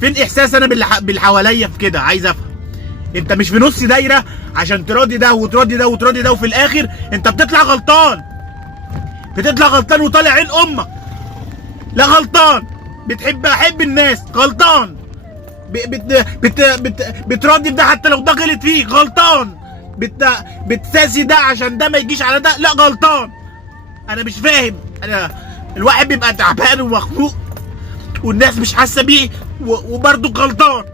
فين احساس انا باللي حواليا في كده؟ عايز افهم. انت مش في نص دايره عشان تراضي ده وتراضي ده وتراضي ده، وفي الاخر انت بتطلع غلطان. بتطلع غلطان وطالع عين امك. لا غلطان. حب الناس غلطان. بتراضي ده حتى لو ده غلط فيك غلطان. بتساسي ده عشان ده ما يجيش على ده، لا غلطان. انا مش فاهم. انا الواحد بيبقى تعبان ومخنوق والناس مش حاسه بيه وبرضه غلطان.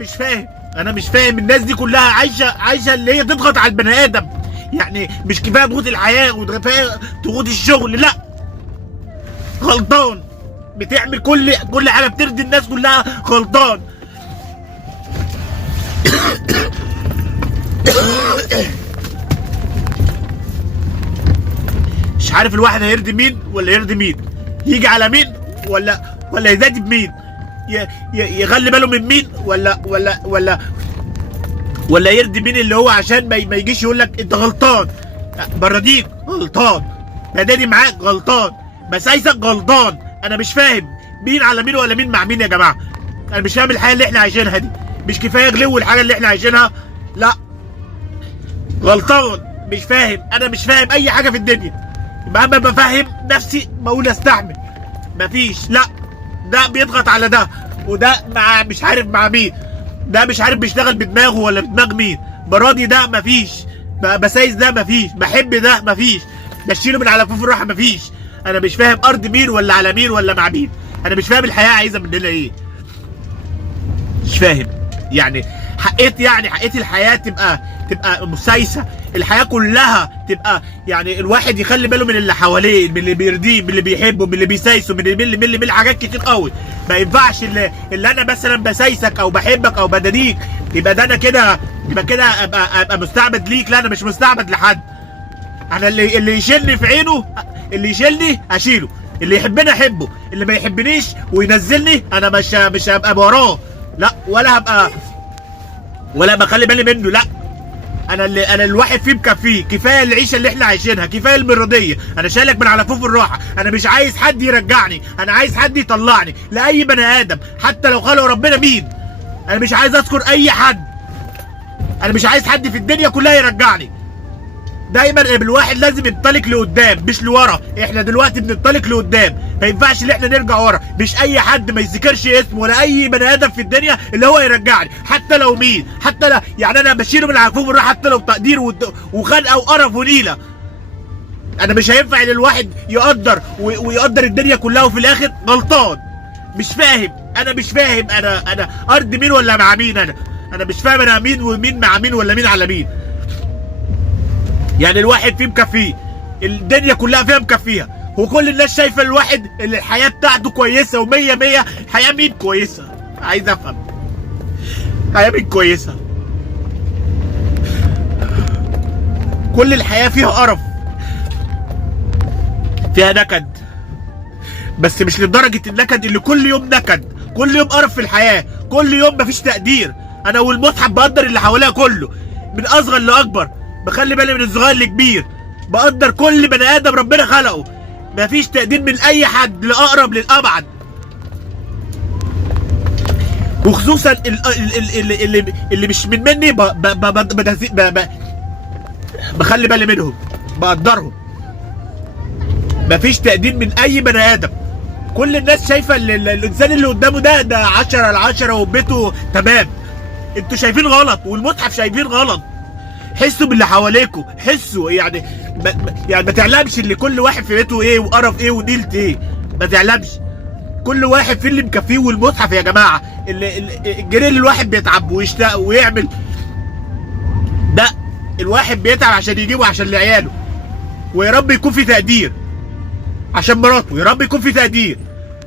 مش فاهم. انا مش فاهم الناس دي كلها عايشه اللي هي تضغط على البني ادم. يعني مش كفايه ضغوط الحياه وكفايه ضغوط الشغل، لا غلطان. بتعمل كل حاجه بترضي الناس كلها غلطان. مش عارف الواحد هيرضي مين ولا يرضي مين، يجي على مين ولا يزادي بمين، يغلي باله من مين ولا يرضي مين، اللي هو عشان ما يجيش يقول لك انت غلطان. براديك غلطان، بداني معاك غلطان، بسايسك غلطان. انا مش فاهم مين على مين ولا مين مع مين يا جماعه. انا مش فاهم الحياه اللي احنا عايشينها دي. مش كفايه غلو الحاجه اللي احنا عايشينها؟ لا غلطان. مش فاهم. انا مش فاهم اي حاجه في الدنيا. مهما بفهم نفسي بقول استحمل. مفيش. لا ده بيضغط على ده وده مع مش عارف مع مين. ده مش عارف بيشتغل بدماغه ولا بدماغ مين. براضي ده مفيش. بسايس ده مفيش. بحب ده مفيش. بشيله من على كفوف الراحه مفيش. انا مش فاهم ارض مين ولا على مين ولا مع مين. انا مش فاهم الحياه عايزه مننا ايه. مش فاهم. يعني حقيقة الحياه تبقى مسايسه. الحياه كلها تبقى يعني الواحد يخلي باله من اللي حواليه، من اللي بيرضيه، من اللي بيحبه، من اللي بيسايسه، من حاجات كتير قوي. ما ينفعش اللي انا مثلا بسايسك او بحبك او بداديك يبقى ده انا كده، يبقى كده ابقى مستعبد ليك. لا انا مش مستعبد لحد. انا اللي يشيلني في عينه، اللي يشيلني اشيله، اللي يحبني احبه، اللي ما يحبنيش وينزلني انا مش هبقى وراه. لا ولا بخلي بالي منه. لا انا الواحد فيه مكفيه. كفايه العيشه اللي احنا عايشينها، كفايه المرضيه. انا شايلك من على كفوف الراحه. انا مش عايز حد يرجعني، انا عايز حد يطلعني لاي بني ادم حتى لو خلق ربنا مين. انا مش عايز اذكر اي حد. انا مش عايز حد في الدنيا كلها يرجعني. دايما الواحد لازم ينطلق لقدام مش لورا. احنا دلوقتي بننطلق لقدام، ما ينفعش ان احنا نرجع ورا. مش اي حد ما يذكرش اسمه ولا اي بني ادم في الدنيا اللي هو يرجعني، حتى لو مين. حتى لا يعني انا بشيله من على كفوف الراحه حتى لو تقدير وخنقه وقرف ونيله. انا مش هينفع ان الواحد ويقدر الدنيا كلها وفي الاخر غلطان. مش فاهم. انا مش فاهم. انا ارض مين ولا مع مين. انا مش فاهم انا مين ومين مع مين ولا مين على مين. يعني الواحد فيه مكفيه، الدنيا كلها فيها مكفيها، وكل الناس شايفه الواحد اللي الحياه بتاعته كويسه ومية مية. حياه مين كويسه؟ عايز افهم. حياه مين كويسه؟ كل الحياه فيها قرف، فيها نكد، بس مش لدرجه النكد اللي كل يوم نكد، كل يوم قرف في الحياه، كل يوم مفيش تقدير. انا والمصحف بقدر اللي حواليا كله من اصغر لاكبر، بخلي بالي من الصغير لكبير، بقدر كل بني ادم ربنا خلقه. مفيش تقدير من اي حد، لاقرب للابعد. وخصوصا اللي مش مني بخلي بالي منهم، بقدرهم. مفيش تقدير من اي بني ادم. كل الناس شايفه الانسان اللي قدامه ده 10 على 10 وبيته تمام. انتوا شايفين غلط والمصحف شايفين غلط. حسوا باللي حواليكوا، حسوا. يعني ما تعلمش اللي كل واحد في بيته ايه وقرف ايه ونيلت ايه. ما تعلمش. كل واحد في اللي مكفيه. والمصحف يا جماعه الجنيه اللي الواحد بيتعب ويشتاق ويعمل ده، الواحد بيتعب عشان يجيبه عشان لعياله. ويا رب يكون في تقدير عشان مراته، يا رب يكون في تقدير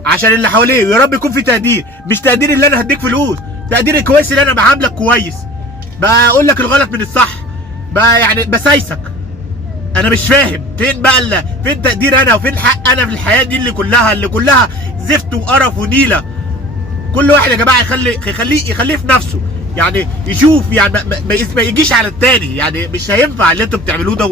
عشان اللي حواليه، ويا رب يكون في تقدير. مش تقدير اللي انا هديك فلوس، تقدير كويس اللي انا بعاملك كويس، بقول لك الغلط من الصح، بقى يعني بسايسك. انا مش فاهم فين بقى فين تقدير انا وفين حق انا في الحياه دي اللي كلها زفت وقرف ونيله. كل واحد يا جماعه يخليه في نفسه. يعني يشوف، يعني ما يجيش على التاني. يعني مش هينفع اللي انتوا بتعملوه ده.